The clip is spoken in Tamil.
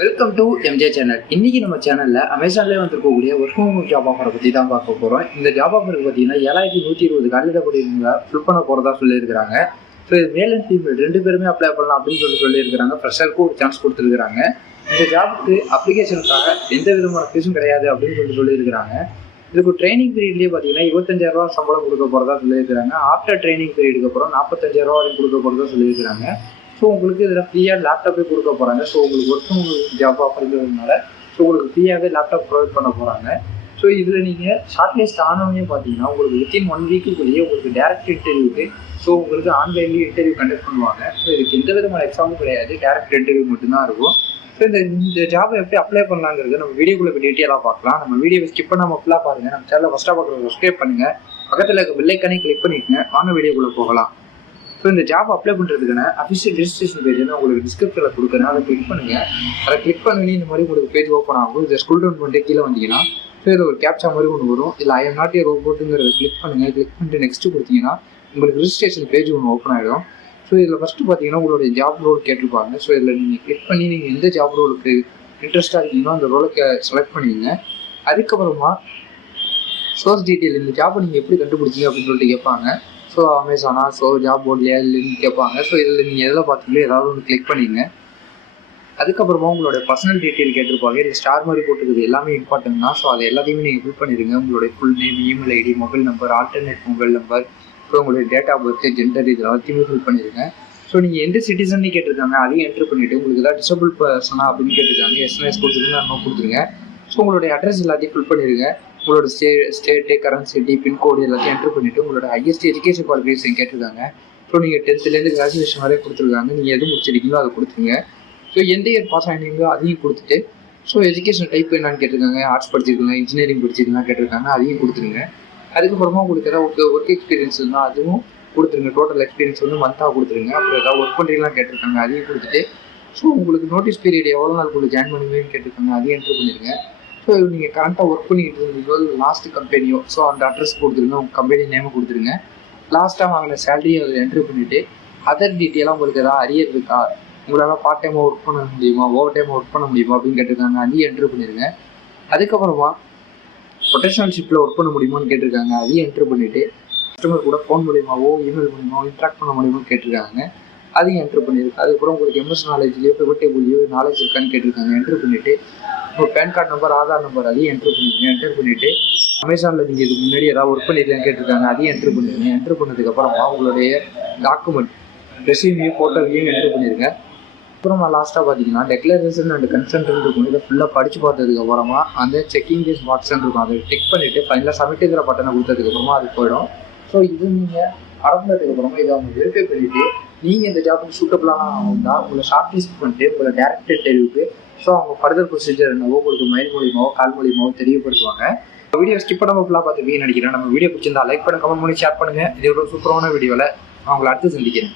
Welcome to MJ channel. இன்னைக்கு நம்ம சேனல்ல அமேசான்லேயே வந்துருக்கக்கூடிய ஒர்க் ஃப்ரம் ஹோம் ஜாப் ஆஃபரை பற்றி தான் பார்க்க போகிறோம். இந்த ஜாப் ஆஃபருக்கு பார்த்தீங்கன்னா 7120 காலிடப்படிங்க ஃபில் பண்ண போகிறதா சொல்லியிருக்கிறாங்க. ஸோ இது மேல் அண்ட் ஃபீமேல் 2 பேருமே அப்ளை பண்ணலாம் அப்படின்னு சொல்லியிருக்கிறாங்க. ஃப்ரெஷருக்கும் ஒரு சான்ஸ் கொடுத்துருக்காங்க. இந்த ஜாபுக்கு அப்ளிகேஷனுக்காக எந்த விதமான ஃபீஸும் கிடையாது அப்படின்னு சொல்லியிருக்கிறாங்க. இதுக்கு ட்ரைனிங் பீரியட்லேயே பார்த்தீங்கன்னா 25,000 சம்பளம் கொடுக்க போகிறதா சொல்லியிருக்கிறாங்க. ஆஃப்டர் ட்ரைனிங் பீரியடுக்கு அப்புறம் 45,000 வரைக்கும் கொடுக்க போகிறதா சொல்லியிருக்கிறாங்க. ஸோ உங்களுக்கு இதில் ஃப்ரீயாக லேப்டாப்பே கொடுக்க போகிறாங்க. ஸோ உங்களுக்கு ஒர்க் ஃப்ரம் ஜாப் ஆஃபர்ங்கிறதுனால ஸோ உங்களுக்கு ஃப்ரீயாகவே லேப்டாப் ப்ரொவைட் பண்ண போகிறாங்க. ஸோ இதில் நீங்கள் ஷார்ட் லிஸ்ட் ஆனவனே பார்த்தீங்கன்னா உங்களுக்கு வித்தின் 1 வீக்குக்குள்ளேயே உங்களுக்கு டேரக்ட் இன்டர்வியூக்கு ஸோ உங்களுக்கு ஆன்லைன்லேயே இன்டர்வியூ கண்டக்ட் பண்ணுவாங்க. ஸோ இதுக்கு எந்த விதமான எக்ஸாமும் கிடையாது, டேரக்ட் இன்டர்வியூ மட்டும்தான் இருக்கும். ஸோ இந்த ஜாபை எப்படி அப்ளை பண்ணலாங்கிறது நம்ம வீடியோக்குள்ளே டீட்டெயிலாக பார்க்கலாம். நம்ம வீடியோவை ஸ்கிப் பண்ணாமல் ஃபுல்லாக பாருங்கள். நம்ம சேனலை ஃபஸ்ட்டாக பார்க்குறது சப்ஸ்கிரைப் பண்ணுங்கள், பக்கத்தில் இருக்க பெல் ஐக்கானே கிளிக் பண்ணிக்கோங்க. வாங்க வீடியோக்குள்ளே போகலாம். ஸோ இந்த ஜாப் அப்ளை பண்ணுறதுக்கான அஃபிஷியல் ரெஜிஸ்ட்ரேஷன் பேஜ் நான் உங்களுக்கு டிஸ்கிரிப்ஷனில் கொடுக்குறேன். அதை கிளிக் பண்ணுங்கள். அதை கிளிக் பண்ணி இந்த மாதிரி உங்களுக்கு பேஜ் ஓப்பன் ஆகும். இதை ஸ்க்ரோல் டவுன் பண்ணிட்டு கீழே வந்தீங்கன்னா ஸோ இதில் ஒரு கேப்சா மாதிரி ஒன்று வரும். இல்லை ஐ எம் நாட் ஏ ரோபோட்டுங்கிறத கிளிக் பண்ணுங்கள். கிளிக் பண்ணிட்டு நெக்ஸ்ட்டு கொடுத்தீங்கன்னா உங்களுக்கு ரெஜிஸ்ட்ரேஷன் பேஜ் ஒன்று ஓப்பன் ஆகிடும். ஸோ இதில் ஃபஸ்ட்டு பார்த்தீங்கன்னா உங்களுடைய ஜாப் ரோல் கேட்டிருப்பாங்க. ஸோ இதில் நீங்கள் கிளிக் பண்ணி நீங்கள் எந்த ஜாப் ரோலுக்கு இன்ட்ரெஸ்ட்டாக இருக்கீங்களோ அந்த ரோலுக்கு செலக்ட் பண்ணிடுங்க. அதுக்கப்புறமா சோர்ஸ் டீட்டெயில், இந்த ஜாப்பை நீங்கள் எப்படி கண்டுபிடிச்சிங்க அப்படின்னு சொல்லிட்டு கேட்பாங்க. ஸோ அமேசானா, ஸோ ஜாப் போர்ட்லையா இல்லைன்னு கேட்பாங்க. ஸோ இதில் நீங்கள் எதில் பார்த்தீங்களோ ஏதாவது ஒன்று கிளிக் பண்ணிடுங்க. அதுக்கப்புறமா உங்களுடைய பர்சனல் டீட்டெயில் கேட்டிருப்பாங்க. இல்லை ஸ்டார் மாதிரி போட்டுருக்குது எல்லாமே இம்பார்ட்டன்ட் தான். ஸோ அது எல்லாத்தையுமே நீங்கள் ஃபில் பண்ணிடுங்க. உங்களுடைய full name, email ID, mobile number, alternate mobile number, so உங்களுடைய டேட் ஆஃப் பர்த், ஜெண்டர், இது எல்லாத்தையுமே ஃபில் பண்ணிடுங்க. ஸோ நீங்கள் எந்த சிட்டிசன் கேட்டிருக்காங்க அதையும் என்ட்ரு பண்ணிவிட்டு உங்களுக்கு ஏதாவது டிசபிள் பர்சனா அப்படின்னு கேட்டிருக்காங்க எஸ்என்எஸ் கொடுத்துருங்க, நோ கொடுத்துருங்க. ஸோ உங்களுடைய அட்ரஸ் எல்லாத்தையும் ஃபில் பண்ணிடுங்க. உங்களோட ஸ்டேட்டு, கரண்ட் சிட்டி, பின்கோடு எல்லாத்தையும் என்ட்ரு பண்ணிவிட்டு உங்களோட ஹையஸ்ட் எஜுகேஷன் குவாலிஃபிகேஷன் கேட்டிருக்காங்க. ஸோ நீங்கள் 10th கிராஜுவேஷன் வரையும் கொடுத்துருக்காங்க. நீங்கள் எது முடிச்சிருக்கீங்களோ அதை கொடுத்துருங்க. ஸோ எந்த இயர் பாஸ் ஆகினீங்களோ அதையும் கொடுத்துட்டு ஸோ எஜுகேஷன் டைப் என்னன்னு கேட்டிருக்காங்க. ஆர்ட்ஸ் படிச்சிருக்காங்க, இன்ஜினியரிங் படிச்சிருக்காங்க கேட்டிருக்காங்க, அதையும் கொடுத்துருங்க. அதுக்கப்புறமா உங்களுக்கு ஏதாவது ஒர்க் எக்ஸ்பீரியன்ஸ் இருந்தால் அதுவும் கொடுத்துருங்க. டோட்டல் எக்ஸ்பீரியன்ஸ் வந்து மந்த்தாக கொடுத்துருங்க. அப்புறம் ஏதாவது ஒர்க் பண்ணுறீங்களாம் கேட்டிருக்காங்க, அதையும் கொடுத்துட்டு ஸோ உங்களுக்கு நோட்டீஸ் பீரியட் எவ்வளோ நாள் உங்களுக்கு ஜாயின் பண்ணுவீங்கன்னு கேட்டிருக்காங்க, அதையும் என்ட்ரு பண்ணிடுங்க. ஸோ நீங்கள் கரெக்டாக ஒர்க் பண்ணிக்கிட்டு இருந்தீங்களோ லாஸ்ட் கம்பெனியோ ஸோ அந்த அட்ரஸ் கொடுத்துருங்க, உங்கள் கம்பெனி நேமை கொடுத்துருங்க. லாஸ்ட்டாக வாங்கின சேலரியை அதில் என்ட்ரு பண்ணிவிட்டு அதர் டீட்டெயிலாக உங்களுக்கு எதாவது அரியர் இருக்கா, உங்களால் பார்ட் டைமாக ஒர்க் பண்ண முடியுமா, ஓவர் டைமாக ஒர்க் பண்ண முடியுமா அப்படின்னு கேட்டிருக்காங்க, அதையும் என்ட்ரு பண்ணிடுங்க. அதுக்கப்புறமா ப்ரொஃபஷனல் ஷிப்பில் ஒர்க் பண்ண முடியுமான்னு கேட்டிருக்காங்க, அதையும் என்ட்ரு பண்ணிவிட்டு கஸ்டமர் கூட ஃபோன் மூலியமாவோ இமெயில் மூலியமாவோ இன்ட்ராக்ட் பண்ண முடியுமான்னு கேட்டிருக்காங்க, அதையும் என்ட்ரு பண்ணியிருக்கு. அதுக்கப்புறம் உங்களுக்கு எம்எஸ் நாலேஜ்லையோ பிவட் டேபிள்லையோ நாலேஜ் இருக்கான்னு கேட்டிருக்காங்க, என்ட்ரு பண்ணிவிட்டு உங்கள் PAN card number, Aadhaar number அதையும் என்ட்ரு பண்ணிடுங்க. என்ட்ரு பண்ணிவிட்டு அமேசானில் நீங்கள் இதுக்கு முன்னாடி ஏதாவது ஒர்க் பண்ணியிருக்கான்னு கேட்டிருக்காங்க, அதையும் என்ட்ரு பண்ணிடுங்க. என்ட்ரு பண்ணதுக்கப்புறமா உங்களுடைய டாக்குமெண்ட், ரெஸ்யூமையும் ஃபோட்டோவையும் என்ட்ரு பண்ணிடுங்க. அப்புறமா லாஸ்ட்டாக பார்த்தீங்கன்னா டெக்ளரேஷன் அண்ட் கன்சென்ட் இருக்கும். இதை ஃபுல்லாக படித்து பார்த்ததுக்கப்புறமா அந்த செக்கிங் திஸ் பாக்ஸ்ன்னு இருக்கும், அதை டிக் பண்ணிவிட்டு ஃபைனலாக சப்மிட்டுங்கிற பட்டனை கொடுத்ததுக்கப்புறமா அது போயிடும். ஸோ இது நீங்கள் அடங்கினதுக்கப்புறமா இதை அவங்க வெரிஃபை பண்ணிவிட்டு நீங்கள் இந்த ஜாப்புக்கு சூட்டபிளான இருந்தால் உங்களை ஷார்ட் லிஸ்ட் பண்ணிட்டு உங்களை டேரக்ட் இன்டர்வியூக்கு ஸோ அவங்க ஃபர்தர் ப்ரொசீஜர் என்னவோ உங்களுக்கு மெயில் மூலியமாவோ கால் மூலியமாவோ தெரியப்படுத்துவாங்க. வீடியோ ஸ்கிப் பண்ணாமல் ஃபுல்லாக பார்த்துருக்கீங்கன்னு நினைக்கிறேன். நம்ம வீடியோ பிடிச்சிருந்தா லைக் பண்ணி, கமெண்ட் பண்ணி, ஷேர் பண்ணுங்கள். இதோட சூப்பரான வீடியோவில் நான் உங்களை அடுத்து சந்திக்கிறேன்.